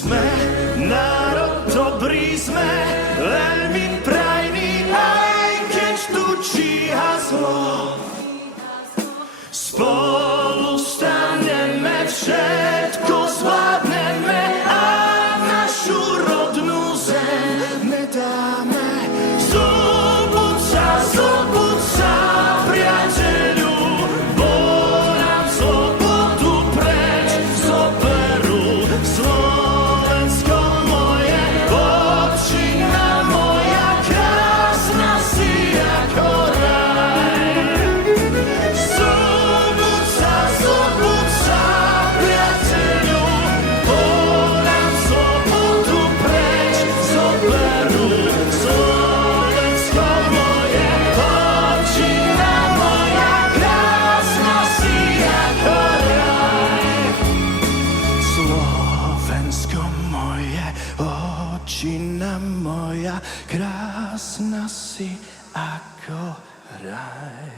Sme národ dobrý, sme veľmi prajný, aj keď tu číha zlo. Spolu staneme, všetko zvládneme a našu rodnú zem nedáme. Zobud sa, priateľu, bo nám slobodu preč zoberú. Slovensko moje, otčina moja, krásna si ako raj. Zobud sa, priateľu, bo nám slobodu preč zoberú. Slovensko moje, otčina moja, krásna si ako raj. Slovensko moje, otčina moja, krásna si ako raj.